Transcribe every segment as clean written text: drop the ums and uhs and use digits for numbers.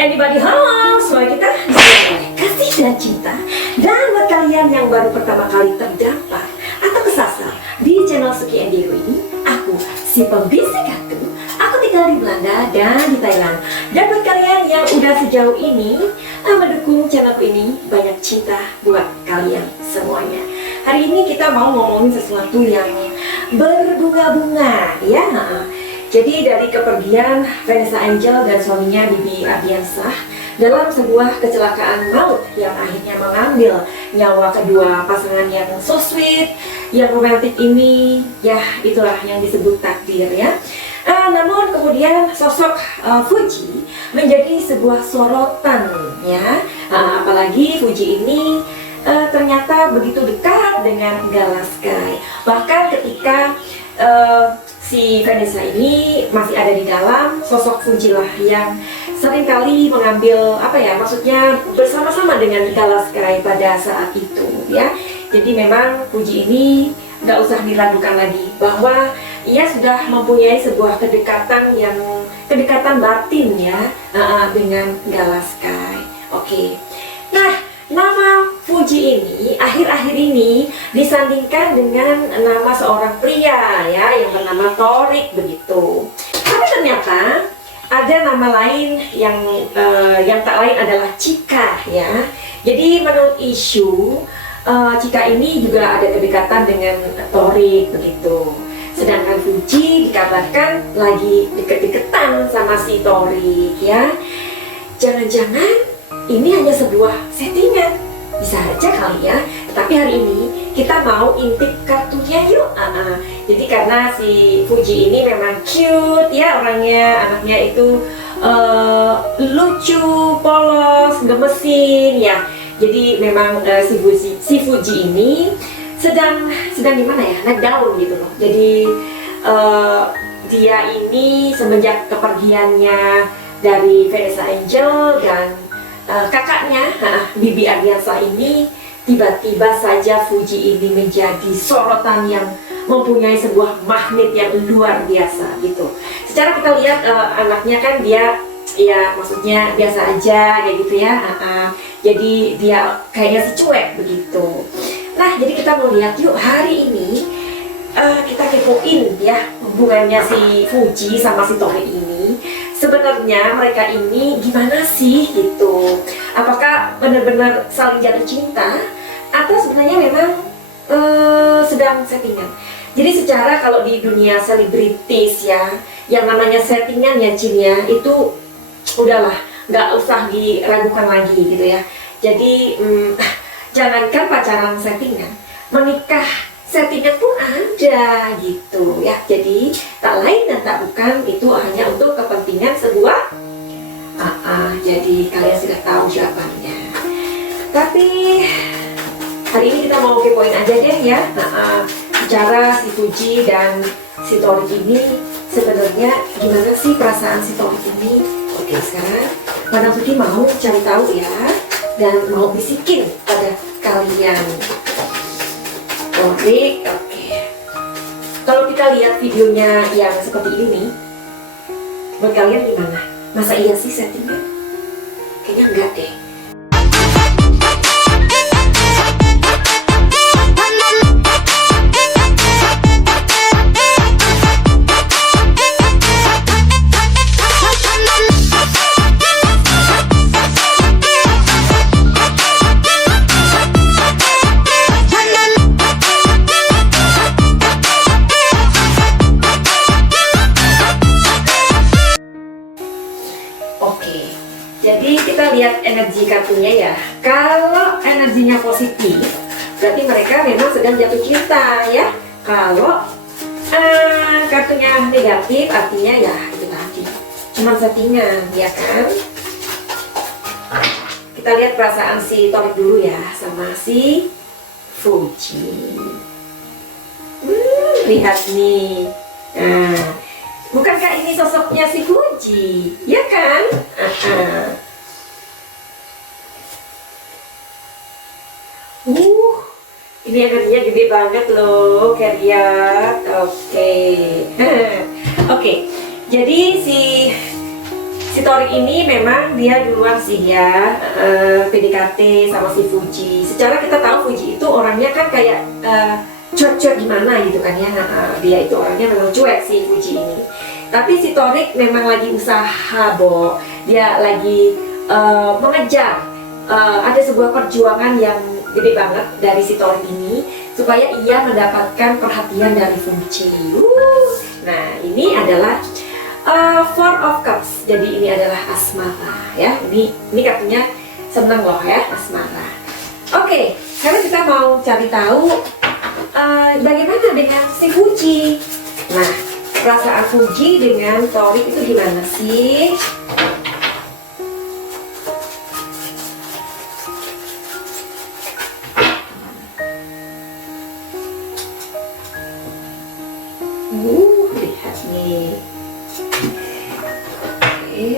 Anybody home? Semua kita disebut oleh kasih dan cinta. Dan buat kalian yang baru pertama kali terdampar atau kesasar di channel Suki and Diego ini, aku si pembisik hantu. Aku tinggal di Belanda dan di Thailand. Dan buat kalian yang udah sejauh ini mendukung channelku ini, banyak cinta buat kalian semuanya. Hari ini kita mau ngomongin sesuatu yang berbunga-bunga, ya. Jadi dari kepergian Vanessa Angel dan suaminya Bibi Ardiansah dalam sebuah kecelakaan maut yang akhirnya mengambil nyawa kedua pasangan yang so sweet, yang romantis ini, ya itulah yang disebut takdir, ya. Namun kemudian sosok Fuji menjadi sebuah sorotan, ya. Apalagi Fuji ini ternyata begitu dekat dengan Galaskai. Bahkan ketika si Vanessa ini masih ada di dalam, sosok Fuji lah yang seringkali mengambil maksudnya bersama-sama dengan Galaskai pada saat itu, ya. Jadi memang Fuji ini nggak usah diragukan lagi bahwa ia sudah mempunyai sebuah kedekatan batin, ya, dengan Galaskai. Oke. Nah, nama Fuji ini akhir-akhir ini disandingkan dengan nama seorang pria, ya, yang bernama Torik begitu. Tapi ternyata ada nama lain yang tak lain adalah Chika, ya. Jadi menurut isu Chika ini juga ada kedekatan dengan Torik begitu. Sedangkan Fuji dikabarkan lagi deket-deketan sama si Torik, ya. Jangan-jangan ini hanya sebuah settingan, bisa aja kali, ya. Tapi hari ini kita mau intip kartunya yuk. Jadi karena si Fuji ini memang cute, ya, orangnya, anaknya itu lucu, polos, gemesin, ya. Jadi memang si Fuji ini sedang di mana, ya, naik daun gitu loh. Jadi dia ini semenjak kepergiannya dari Vanessa Angel dan kakaknya Bibi Ardiansah ini, tiba-tiba saja Fuji ini menjadi sorotan yang mempunyai sebuah magnet yang luar biasa gitu. Secara kita lihat anaknya kan dia, ya, maksudnya biasa aja kayak gitu, ya. Jadi dia kayaknya si cuek begitu. Nah, jadi kita mau lihat yuk hari ini, kita kepoin, ya, hubungannya si Fuji sama si Torik ini. Sebenarnya mereka ini gimana sih gitu? Apakah benar-benar saling jatuh cinta atau sebenarnya memang sedang settingan? Jadi secara kalau di dunia selebritis, ya, yang namanya settingan, ya, Cin, ya, itu udahlah nggak usah diragukan lagi gitu, ya. Jadi jangankan pacaran settingan, menikah settingan pun ada gitu, ya. Jadi tak lain dan tak bukan itu hanya untuk kepentingan sebuah jadi kalian sudah tahu jawabannya. Tapi hari ini kita mau kepoin aja deh, ya, bicara si Fuji dan si Torik ini sebenarnya gimana sih perasaan si Torik ini. Oke, sekarang Madam Suki mau cari tahu, ya, dan mau bisikin pada kalian. Torik, oke. Kalau kita lihat videonya yang seperti ini, buat kalian gimana? Masa iya sih settingan? Kayaknya enggak deh. Oke, jadi kita lihat energi kartunya, ya. Kalau energinya positif, berarti mereka memang sedang jatuh cinta, ya. Kalau kartunya negatif, artinya ya itu tadi, cuma settingan, ya kan? Kita lihat perasaan si Torik dulu, ya, sama si Fuji. Lihat nih. Bukankah ini sosoknya si Fuji, ya kan? Ini energinya gede banget loh, Keriat. Oke. Oke. Jadi si Si Torik ini memang dia duluan sih ya PDKT sama si Fuji. Secara kita tahu Fuji itu orangnya kan kayak cuek-cuek gimana gitu kan ya. Dia itu orangnya memang cuek si Fuji ini. Tapi si Torik memang lagi usaha, Bo. Dia lagi mengejar ada sebuah perjuangan yang gede banget dari si Torik ini supaya ia mendapatkan perhatian dari Fuji. Nah, ini adalah Four of Cups. Jadi ini adalah asmara ya. Ini kartunya seneng loh ya, asmara. Oke, sekarang kita mau cari tahu bagaimana dengan si Fuji. Nah, perasaan Fuji dengan Torik itu gimana sih? Lihat nih. Oke.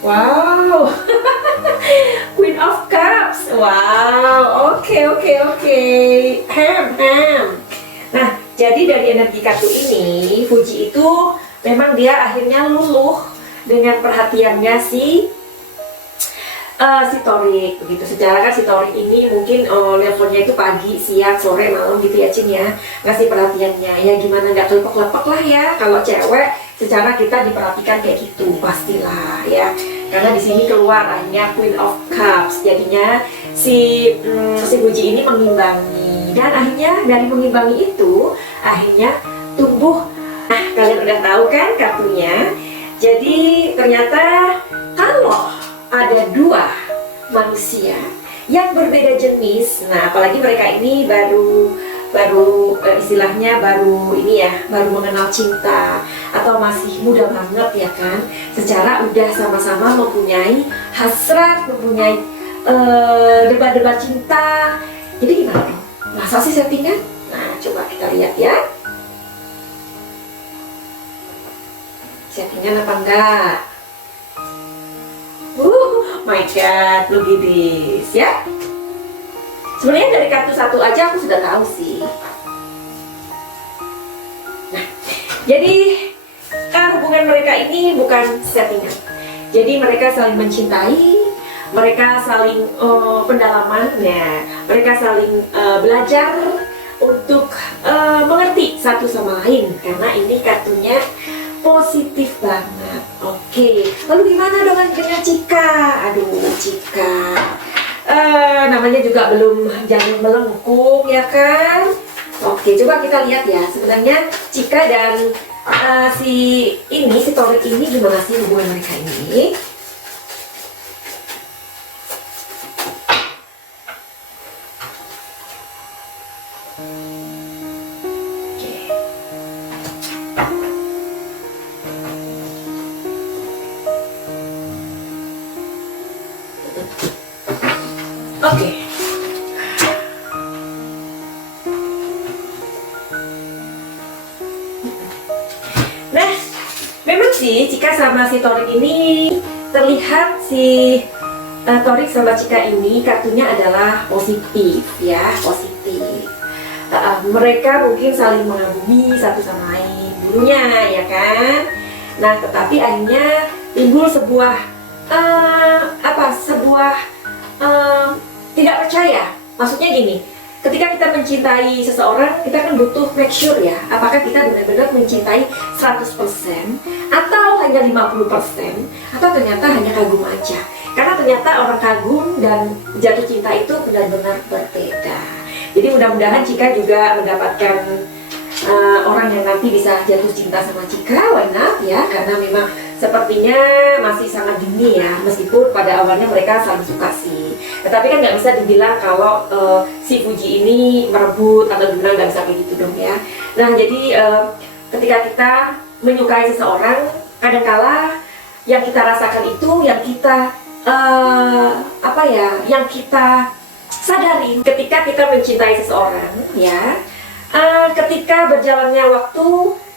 Wow. Queen of Cups. Wow. Oke. Ham. Nah, jadi dari energi kartu ini, Fuji itu memang dia akhirnya luluh dengan perhatiannya si Torik begitu. Secara kan si Torik ini mungkin levelnya itu pagi, siang, sore, malam gitu ya Cin ya, ngasih perhatiannya. Ya gimana nggak lepek-lepek lah ya kalau cewek secara kita diperhatikan kayak gitu, pastilah ya. Karena di sini keluar akhirnya Queen of Cups, jadinya si Fuji ini mengimbangi, dan akhirnya dari mengimbangi itu akhirnya tumbuh. Nah, kalian udah tahu kan kartunya. Jadi ternyata kalau ada dua manusia yang berbeda jenis, nah apalagi mereka ini baru istilahnya baru mengenal cinta atau masih muda banget ya kan, secara udah sama-sama mempunyai hasrat, mempunyai debat-debat cinta. Jadi gimana dong? Masa sih settingan? Nah, coba kita lihat ya, settingan apa enggak. My God, look at this ya. Sebenarnya dari kartu satu aja aku sudah tahu sih. Nah, jadi hubungan mereka ini bukan settingan. Jadi mereka saling mencintai, mereka saling pendalamannya, mereka saling belajar untuk mengerti satu sama lain, karena ini kartunya positif banget. Oke, lalu gimana dengan Cika? Aduh, Cika, namanya juga belum jangan melengkung ya kan? Oke, coba kita lihat ya. Sebenarnya Cika dan si Torik ini gimana sih hubungan mereka ini? Oke. Nah, memang sih Cika sama si Torik ini terlihat si Torik sama Cika ini kartunya adalah positif ya, positif. Mereka mungkin saling mengagumi satu sama lain dulunya ya kan. Nah, tetapi akhirnya timbul sebuah tidak percaya. Maksudnya gini, ketika kita mencintai seseorang, kita kan butuh make sure ya, apakah kita benar-benar mencintai 100% atau hanya 50%, atau ternyata hanya kagum aja. Karena ternyata orang kagum dan jatuh cinta itu benar-benar berbeda. Jadi mudah-mudahan Cika juga mendapatkan orang yang nanti bisa jatuh cinta sama Cika, why not ya, karena memang sepertinya masih sangat dini ya, meskipun pada awalnya mereka saling suka sih. Tetapi kan nggak bisa dibilang kalau si Fuji ini merebut atau gimana, nggak bisa kayak gitu dong ya. Nah, jadi ketika kita menyukai seseorang, kadangkala yang kita rasakan itu yang kita yang kita sadari ketika kita mencintai seseorang ya. Ketika berjalannya waktu,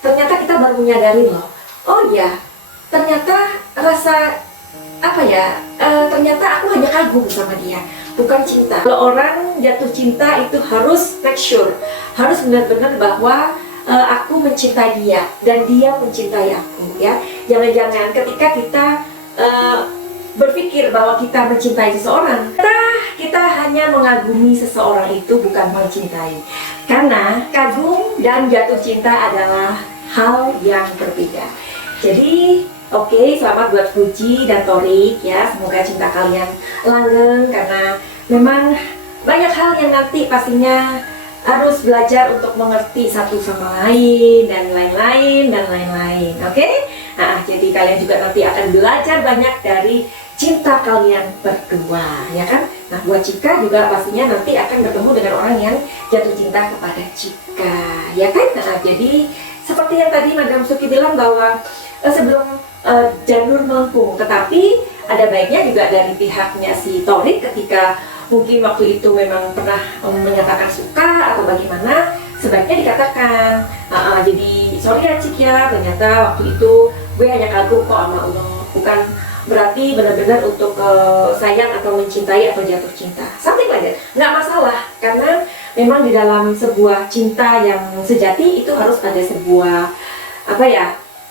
ternyata kita baru menyadari loh, oh ya, ternyata ternyata aku hanya kagum sama dia, bukan cinta. Kalau orang jatuh cinta itu harus make sure, harus benar-benar bahwa aku mencintai dia dan dia mencintai aku, ya. Jangan-jangan ketika kita berpikir bahwa kita mencintai seseorang, kita hanya mengagumi seseorang itu, bukan mencintai. Karena kagum dan jatuh cinta adalah hal yang berbeda. Jadi oke, selamat buat Fuji dan Torik ya. Semoga cinta kalian langgeng, karena memang banyak hal yang nanti pastinya harus belajar untuk mengerti satu sama lain dan lain-lain. Oke? Nah, jadi kalian juga nanti akan belajar banyak dari cinta kalian berdua, ya kan? Nah, buat Cika juga pastinya nanti akan bertemu dengan orang yang jatuh cinta kepada Cika, ya kan? Nah, jadi seperti yang tadi Madam Suki bilang bahwa sebelum janur melengkung, tetapi ada baiknya juga dari pihaknya si Torik ketika mungkin waktu itu memang pernah menyatakan suka atau bagaimana, sebaiknya dikatakan, jadi sorry ya Cik ya, ternyata waktu itu gue hanya kagum kok sama lo, bukan berarti benar-benar untuk sayang atau mencintai atau jatuh cinta, something like that. Nggak masalah, karena memang di dalam sebuah cinta yang sejati itu harus ada sebuah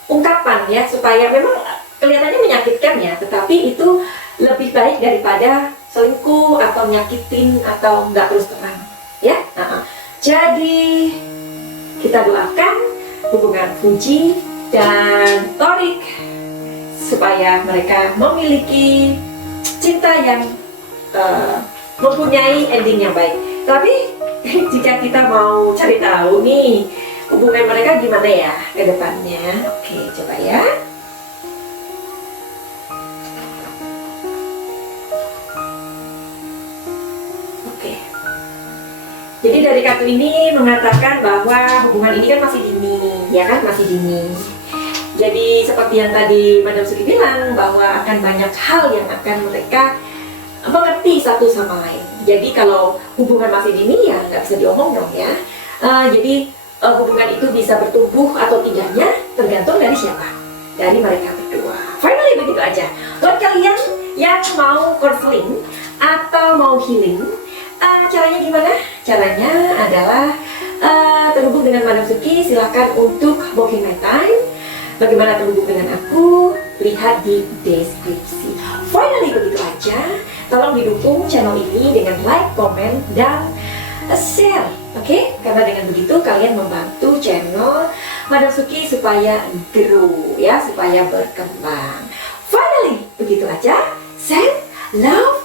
ungkapan ya, supaya memang kelihatannya menyakitkan ya, tetapi itu lebih baik daripada selingkuh atau nyakitin atau nggak terus terang ya. Jadi kita doakan hubungan Fuji dan Torik supaya mereka memiliki cinta yang mempunyai ending yang baik. Tapi jika kita mau cari tahu nih hubungan mereka gimana ya ke depannya, oke, coba ya. Jadi dari kartu ini mengatakan bahwa hubungan ini kan masih dini, ya kan, masih dini. Jadi seperti yang tadi Madam Suki bilang bahwa akan banyak hal yang akan mereka mengerti satu sama lain. Jadi kalau hubungan masih dini ya nggak bisa diomong dong ya. Jadi hubungan itu bisa bertumbuh atau tidaknya tergantung dari siapa, dari mereka berdua. Finally begitu aja. Buat kalian yang mau counseling atau mau healing, caranya gimana? Caranya adalah terhubung dengan Madam Suki, silahkan untuk booking my time. Bagaimana terhubung dengan aku? Lihat di deskripsi. Finally begitu aja. Tolong didukung channel ini dengan like, comment, dan share, oke? Karena dengan begitu kalian membantu channel Madam Suki supaya grow ya, supaya berkembang. Finally begitu aja. Send love